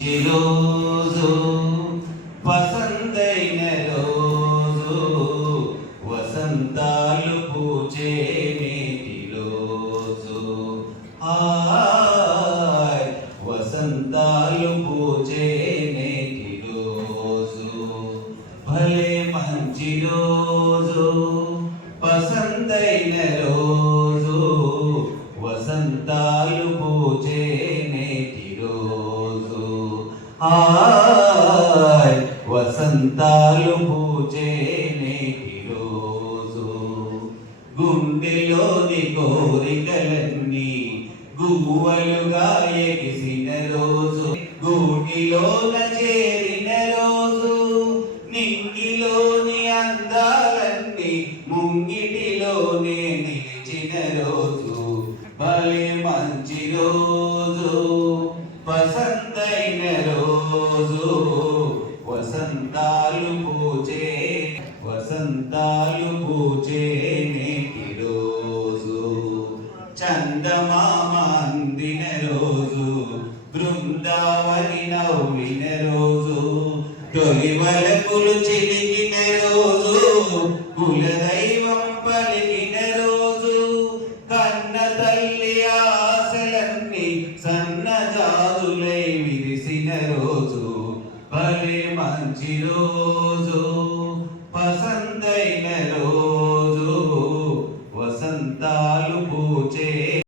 రోజు వసంతైన రోజు వసంతాలు పూచే నేటి రోజు. వసంతాలు పూచే నేటి రోజు. భలే మంచి రోజు వసంతైన రోజు వసంతాలు హాయ్ వసంతాలు పూచే రోజు గుండెలోని కోరికలన్నీ గువ్వలుగా ఎగిసిన రోజు. గూటిలోన చేరిన రోజు. నింగిలోని అందాలన్నీ ముంగిటిలోనే నిలిచిన రోజు. భలే మంచి రోజు. వసంతైన రోజు రోజు వసంతాలు పూచే వసంతాలు పూచే నేటి రోజు. చందమామ అందిన రోజు బృందావని నవ్విన రోజు తొలి వలపులు చిలికిన రోజు కులదైవం పలికిన రోజు. కన్న తల్లి ఆశలన్నీ సన్నజాజులై విరిసిన రోజు. భలే మంచి రోజు పసందైన రోజు వసంతాలు